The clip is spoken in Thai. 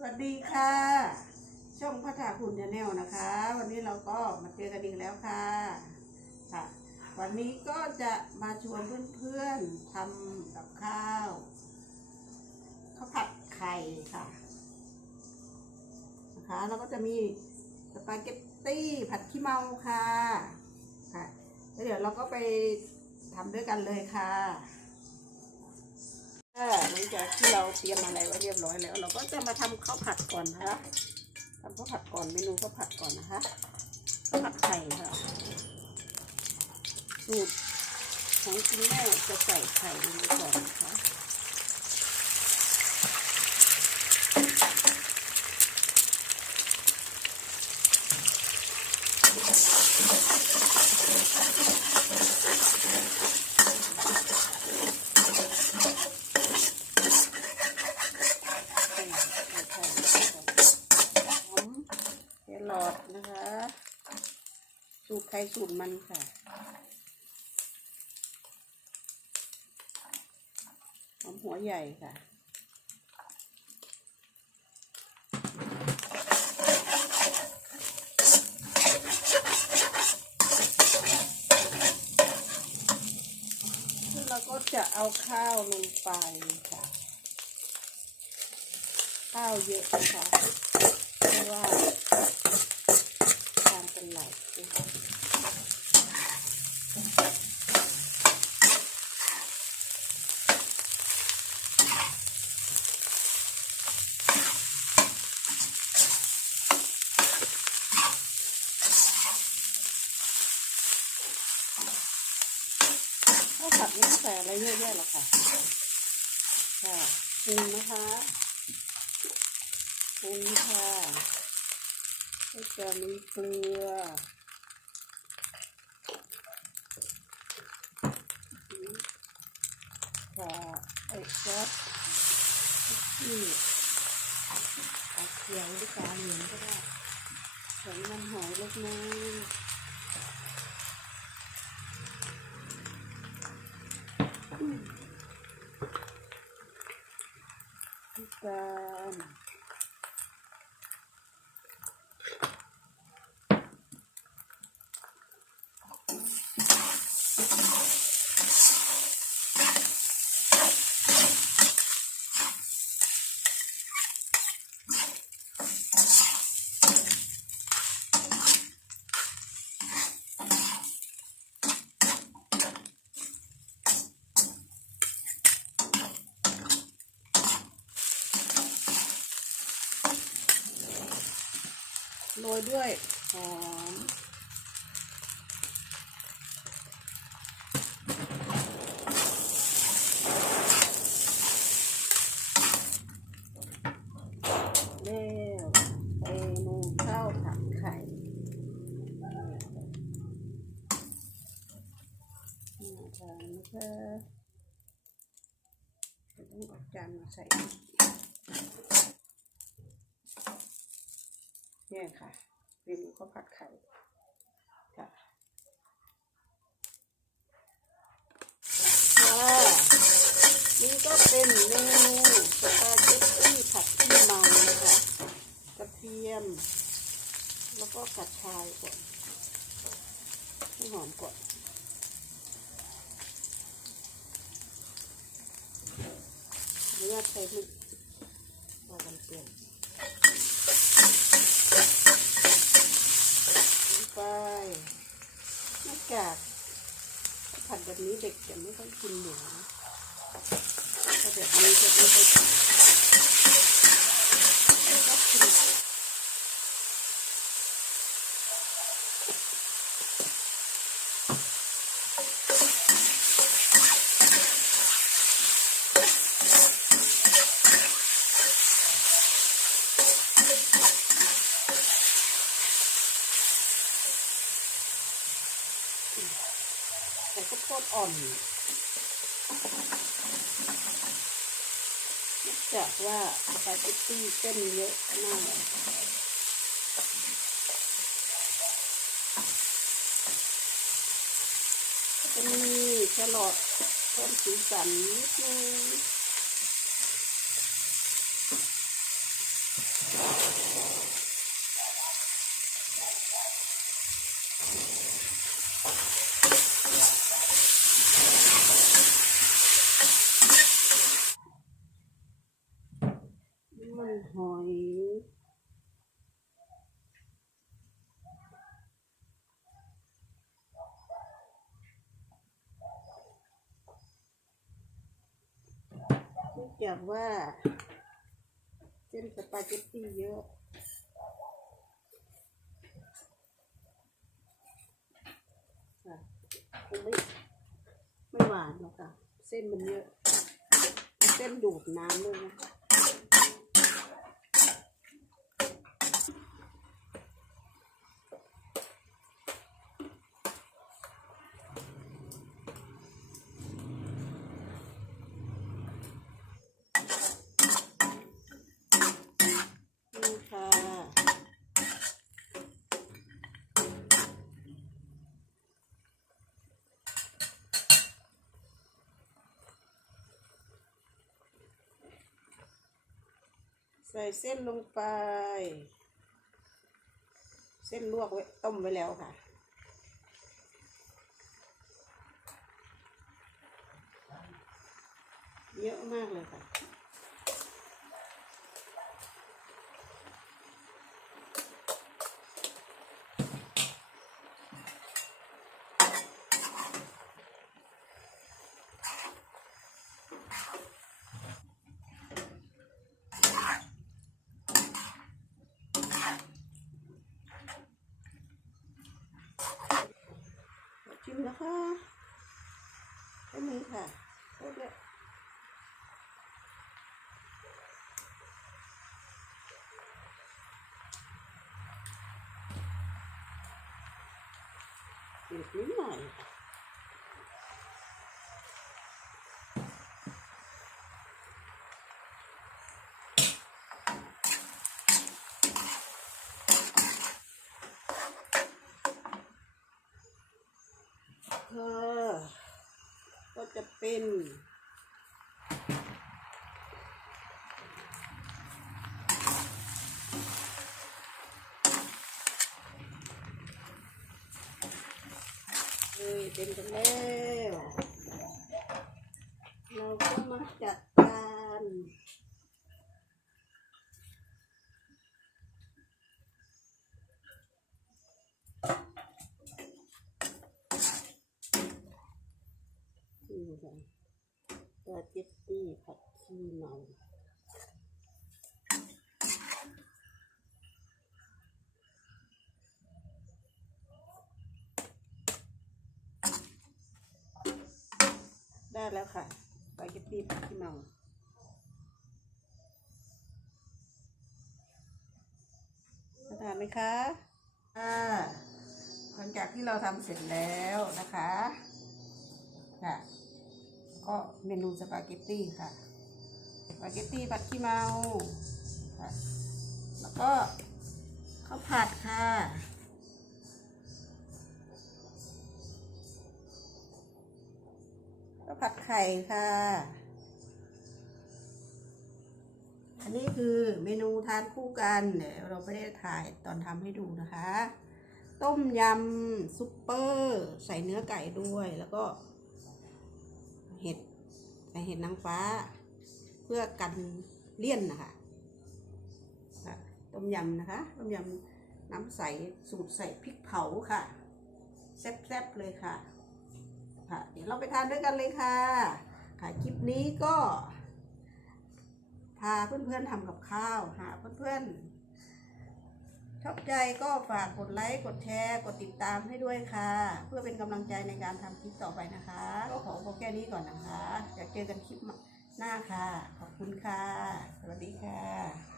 สวัสดีค่ะ ช่องพัฒนาคุณชาแนลนะคะ วันนี้เราก็มาเจอกันอีกแล้วค่ะค่ะ วันนี้ก็จะมาชวนเพื่อนๆทำกับข้าวข้าวผัดไข่ค่ะนะคะแล้วก็จะมีสปาเกตตี้ผัดขี้เมาค่ะค่ะแล้วเดี๋ยวเราก็ไปทำด้วยกันเลยค่ะ ค่ะหลังจากที่เราเตรียมอะไรไว้เรียบร้อยแล้ว เราก็จะมาทำข้าวผัดก่อนนะคะทำข้าวผัดก่อนเมนูข้าวผัดก่อนนะคะข้าวผัดไข่ค่ะสูตรของคุณแม่จะใส่ไข่ลงไปก่อนนะคะไข่ไข่ไข่หอมแครอทนะคะ ใครสูตรมันค่ะหอมหัวใหญ่ค่ะเราก็จะเอาข้าวลงไปค่ะ ข้าวเยอะนะคะเพราะว่าทานเป็นหลายคนข้าวผัดไม่ต้องใส่อะไร เยอะแยะหรอกค่ะค่ะปรุงนะคะปรุงค่ะก็จะมีเกลือค่ะไอ้ซอสที่เอาเขียวหรือกาเหลืองก็ได้ใส่น้ำหอยเล็กน้อยน้ำตาล โรยด้วยหอมแล้วเมนูข้าวผัดไข่น่าทานนะคะเดี๋ยวต้องเอาจานมาใส่ เนี่ยค่ะเมนูข้าวผัดไข่ค่ะนี่ก็เป็นเมนูสปาเกตตี้ผัดขี้เมานะคะกระเทียม แล้วก็กระชายก่อนให้หอมก่อนเนื้อใช้ลูกมากันเปลี่ยน ลง ไปนอกากผัดแบบนี้เด็กจะไม่ค่อยกินหมูถ้าแบบนี้จะไม่ค่อยกินชอบกินใส่ข้าวโพด อ่อนจากว่าสปาเกตตี้เส้นเยอะมากจะมีแครอทเพิ่มสีสันนิดนึง หอย เนื่อง จากว่า เส้นสปาเกตตี้เยอะค่ะคงไม่ไม่หวานหรอกค่ะ เส้นมันเยอะ เส้นดูดน้ำเลยนะคะ นี่ค่ะ ใส่เส้นลงไป เส้นลวกไว้ต้มไว้แล้วค่ะ เยอะมากเลยค่ะ นะคะแค่นี้ค่ะโอเคอีกนิดหน่อย คก็จะเป็นเฮ้ยเป็นกันแล้วเราก็มาจัดการนี่ค่ะ สปาเกตตี้ผัดขี้เมาได้แล้วค่ะสปาเกตตี้ผัดขี้เมามาทานไหมคะอ่าหลังจากที่เราทำเสร็จแล้วนะคะค่ะ ก็เมนูสปาเกตตี้ค่ะสปาเกตตี้ผัดขี้เมาค่ะแล้วก็ข้าวผัดค่ะข้าวผัดไข่ค่ะ อันนี้คือเมนูทานคู่กันเดี๋ยวเราไม่ได้ถ่ายตอนทำให้ดูนะคะ ต้มยำซุปเปอร์ ใส่เนื้อไก่ด้วยแล้วก็ เห็ดใส่เห็ดนางฟ้า เพื่อกันเลี่ยนนะคะต้มยำนะคะ ต้มยำน้ำใสสูตรใส่พริกเผาค่ะแซ่บๆเลยค่ะ ค่ะ เดี๋ยวเราไปทานด้วยกันเลยค่ะ ค่ะคลิปนี้ก็ พาเพื่อนๆทำกับข้าวหาเพื่อนๆ ชอบใจก็ฝากกดไลค์กดแชร์ กดติดตามให้ด้วยค่ะ เพื่อเป็นกำลังใจในการทำคลิปต่อไปนะคะ ก็ขอพอแค่นี้ก่อนนะคะจะเจอกันคลิปหน้าค่ะ ขอบคุณค่ะ สวัสดีค่ะ